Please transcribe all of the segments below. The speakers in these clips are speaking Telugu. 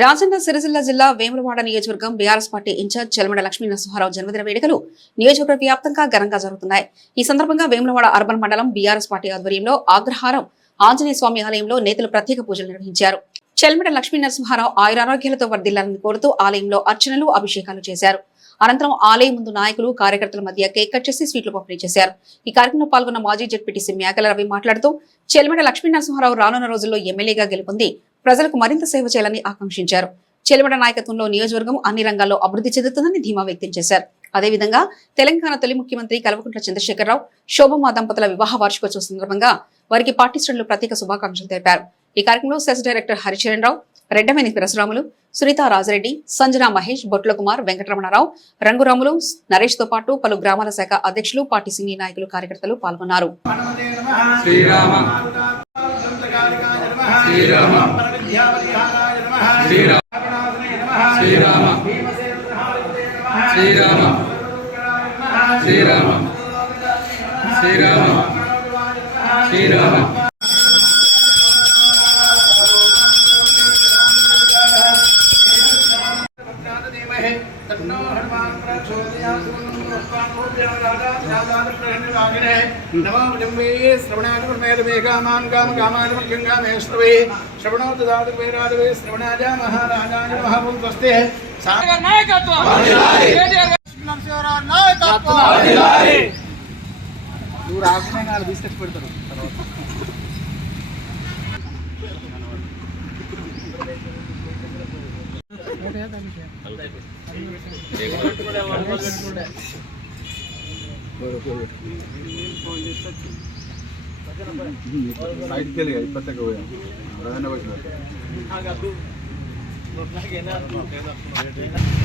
రాజన్న సిరిసిల్ల జిల్లా వేములవాడ నియోజకవర్గం BRS party incharge Chelmeda Lakshmi Narasimharao జన్మదిన వేడుకలు నియోజకవర్గ వ్యాప్తంగా ఘనంగా జరుగుతున్నాయి. ఈ సందర్భంగా వేములవాడ అర్బన్ మండలం బీఆర్ఎస్ పార్టీ ఆధ్వర్యంలో అగ్రహారం ఆంజనేయ స్వామి ఆలయంలో నేతలు ప్రత్యేక పూజలు నిర్వహించారు. చెల్మడ లక్ష్మీ నరసింహారావు ఆయురారోగ్యాలతో వర్ధిల్లాలని కోరుతూ ఆలయంలో అర్చనలు, అభిషేకాలు చేశారు. అనంతరం ఆలయం ముందు నాయకులు, కార్యకర్తల మధ్య కేక్ కట్ చేసి స్వీట్లు పంపిణీ చేశారు. ఈ కార్యక్రమంలో పాల్గొన్న మాజీ జెడ్పీటీసీ మేకల రవి మాట్లాడుతూ చెల్మడ లక్ష్మీ నరసింహారావు రానున్న రోజుల్లో ఎమ్మెల్యేగా గెలుపొంది ప్రజలకు మరింత సేవ చేయాలని ఆకాంక్షించారు. చెల్మడ నాయకత్వంలో నియోజకవర్గం అన్ని రంగాల్లో అభివృద్ధి చెందుతుందని ధీమా వ్యక్తం చేశారు. అదేవిధంగా తెలంగాణ తొలి ముఖ్యమంత్రి కల్వకుంట్ల చంద్రశేఖరరావు, శోభమ్మ దంపతుల వివాహ వార్షికోత్సవ సందర్భంగా వారికి పార్టీ శ్రేణులు ప్రత్యేక శుభాకాంక్షలు తెలిపారు. ఈ కార్యక్రమంలో సెస్ డైరెక్టర్ హరిచరణ్ రావు, రెడ్డమేని పరశురాములు, సునీత రాజరెడ్డి, సంజన మహేష్, బొట్ల కుమార్, వెంకటరమణారావు, రంగురాములు, నరేష్ తో పాటు పలు గ్రామాల శాఖ అధ్యక్షులు, పార్టీ సీనియర్ నాయకులు, కార్యకర్తలు పాల్గొన్నారు.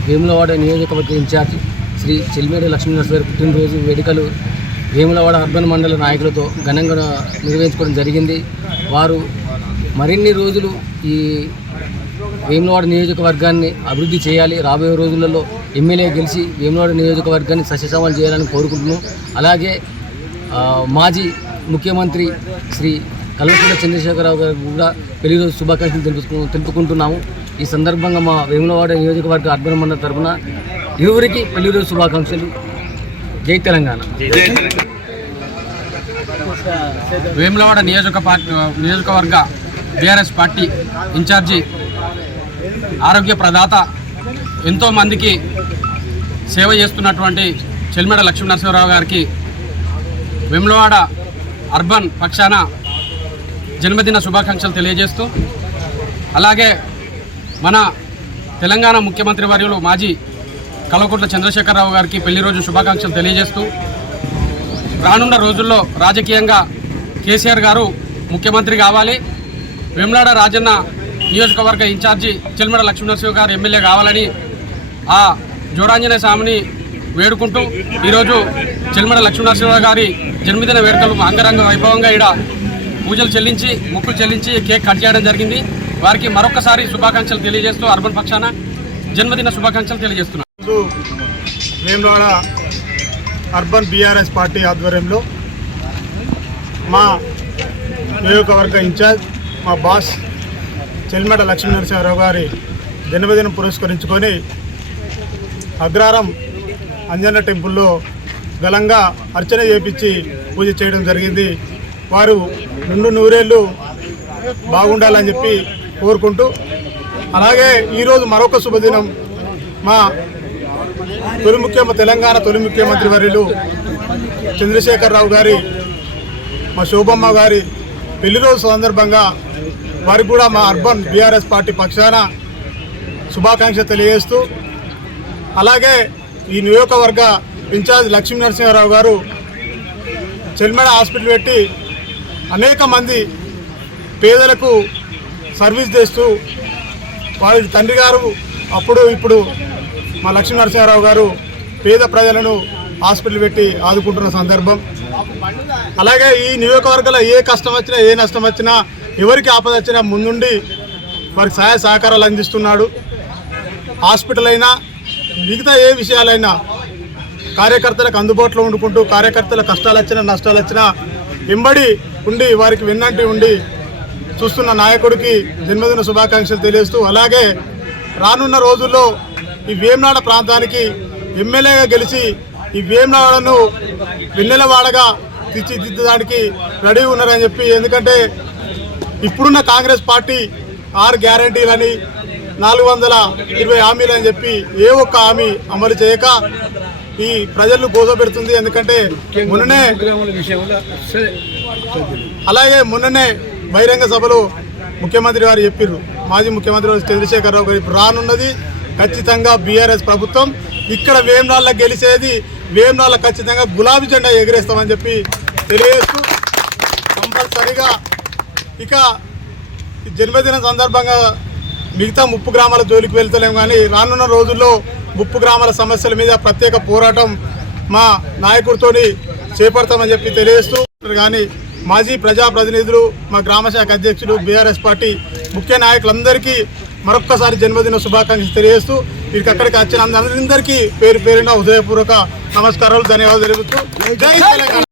వేములవాడ నియోజకవర్గ ఇన్ఛార్జ్ శ్రీ చెల్మేడ లక్ష్మీ నరసింహారావు పుట్టినరోజు వేడుకలు వేములవాడ అర్బన్ మండల నాయకులతో ఘనంగా నిర్వహించుకోవడం జరిగింది. వారు మరిన్ని రోజులు ఈ వేములవాడ నియోజకవర్గాన్ని అభివృద్ధి చేయాలి, రాబోయే రోజులలో ఎమ్మెల్యే గెలిచి వేములవాడ నియోజకవర్గాన్ని సస్యశ్యామలం చేయాలని కోరుకుంటున్నాం. అలాగే మాజీ ముఖ్యమంత్రి శ్రీ కల్వకుంట్ల చంద్రశేఖరరావు గారు కూడా పెళ్లిరోజు శుభాకాంక్షలు తెలుపుకుంటున్నాము. ఈ సందర్భంగా మా వేములవాడ నియోజకవర్గ అర్బన్ మండలి తరఫున ఇరువురికి పెళ్లిరోజు శుభాకాంక్షలు. జై తెలంగాణ. వేములవాడ నియోజకవర్గ బీఆర్ఎస్ పార్టీ ఇన్ఛార్జి, ఆరోగ్య ప్రదాత, ఎంతోమందికి సేవ చేస్తున్నటువంటి చెల్మడ లక్ష్మీ నరసింహారావు గారికి వేములవాడ అర్బన్ పక్షాన జన్మదిన శుభాకాంక్షలు తెలియజేస్తూ, అలాగే మన తెలంగాణ ముఖ్యమంత్రి వర్యులు మాజీ కల్వకుంట్ల చంద్రశేఖరరావు గారికి పెళ్లిరోజు శుభాకాంక్షలు తెలియజేస్తూ, రానున్న రోజుల్లో రాజకీయంగా కేసీఆర్ గారు ముఖ్యమంత్రి కావాలి, వేములవాడ రాజన్న నియోజకవర్గ ఇన్ఛార్జి చెల్మడ లక్ష్మీ నరసింహ గారు ఎమ్మెల్యే కావాలని ఆ జోడాంజనేయ స్వామిని వేడుకుంటూ ఈరోజు చెల్మడ లక్ష్మీ నరసింహ గారి జన్మదిన వేడుకలు అంగరంగ వైభవంగా ఇక్కడ పూజలు చెల్లించి, మొక్కులు చెల్లించి కేక్ కట్ చేయడం జరిగింది. వారికి మరొకసారి శుభాకాంక్షలు తెలియజేస్తూ అర్బన్ పక్షాన జన్మదిన శుభాకాంక్షలు తెలియజేస్తున్నాను. వేములవాడ అర్బన్ బీఆర్ఎస్ పార్టీ ఆధ్వర్యంలో మా నియోజకవర్గ ఇన్ఛార్జ్, మా బాస్ చెల్మడ లక్ష్మీ నరసింహారావు గారి జన్మదినం పురస్కరించుకొని అగ్రహారం అంజన్న టెంపుల్లో ఘనంగా అర్చన చేపించి పూజ చేయడం జరిగింది. వారు రెండు నూరేళ్ళు బాగుండాలని చెప్పి కోరుకుంటూ, అలాగే ఈరోజు మరొక శుభదినం మా తెలంగాణ తొలి ముఖ్యమంత్రి వర్యులు చంద్రశేఖరరావు గారి, మా శోభమ్మ గారి పెళ్లిరోజు సందర్భంగా వారికి కూడా మా అర్బన్ బీఆర్ఎస్ పార్టీ పక్షాన శుభాకాంక్షలు తెలియజేస్తూ, అలాగే ఈ నియోజకవర్గ ఇన్ఛార్జ్ లక్ష్మీ నరసింహారావు గారు చెల్మడ హాస్పిటల్ పెట్టి అనేక మంది పేదలకు సర్వీస్ చేస్తూ, వారి తండ్రి గారు అప్పుడు ఇప్పుడు మా లక్ష్మీ నరసింహారావు గారు పేద ప్రజలను హాస్పిటల్ పెట్టి ఆదుకుంటున్న సందర్భం. అలాగే ఈ నియోజకవర్గంలో ఏ కష్టం వచ్చినా, ఏ నష్టం వచ్చినా, ఎవరికి ఆపద వచ్చినా ముందుండి వారికి సహాయ సహకారాలు అందిస్తున్నాడు. హాస్పిటల్ అయినా మిగతా ఏ విషయాలైనా కార్యకర్తలకు అందుబాటులో ఉండుకుంటూ, కార్యకర్తల కష్టాలు వచ్చినా నష్టాలు వచ్చినా వెంబడి ఉండి వారికి వెన్నంటి ఉండి చూస్తున్న నాయకుడికి జన్మదిన శుభాకాంక్షలు తెలియజేస్తూ, అలాగే రానున్న రోజుల్లో ఈ వేమనాడ ప్రాంతానికి ఎమ్మెల్యేగా గెలిచి ఈ వేమనాడను వెన్నెలవాడగా తీర్చిదిద్దడానికి రెడీ ఉన్నారని చెప్పి, ఎందుకంటే ఇప్పుడున్న కాంగ్రెస్ పార్టీ 6 గ్యారంటీలని 420 హామీలు అని చెప్పి ఏ ఒక్క హామీ అమలు చేయక ఈ ప్రజలను గోసపెడుతుంది. ఎందుకంటే మొన్ననే బహిరంగ సభలో ముఖ్యమంత్రి గారు చెప్పారు, మాజీ ముఖ్యమంత్రి గారు చంద్రశేఖరరావు గారు రానున్నది ఖచ్చితంగా బీఆర్ఎస్ ప్రభుత్వం, ఇక్కడ వేమనాళ్ళ గెలిచేది వేమనాళ్ళ ఖచ్చితంగా గులాబీ జెండా ఎగిరేస్తామని చెప్పి తెలియజేస్తూ కంపల్సరిగా ఇక జన్మదిన సందర్భంగా మిగతా 30 గ్రామాల జోలికి వెళ్తలేము, కానీ రానున్న రోజుల్లో 30 గ్రామాల సమస్యల మీద ప్రత్యేక పోరాటం మా నాయకుడితో చేపడతామని చెప్పి తెలియజేస్తూ, కానీ మాజీ ప్రజాప్రతినిధులు, మా గ్రామశాఖ అధ్యక్షులు, బీఆర్ఎస్ పార్టీ ముఖ్య నాయకులందరికీ మరొక్కసారి జన్మదిన శుభాకాంక్షలు తెలియజేస్తూ, వీరికి అక్కడికి వచ్చిన అందరికీ పేరు పేరున హృదయపూర్వక నమస్కారాలు, ధన్యవాదాలు తెలుపుతూ జై తెలంగాణ.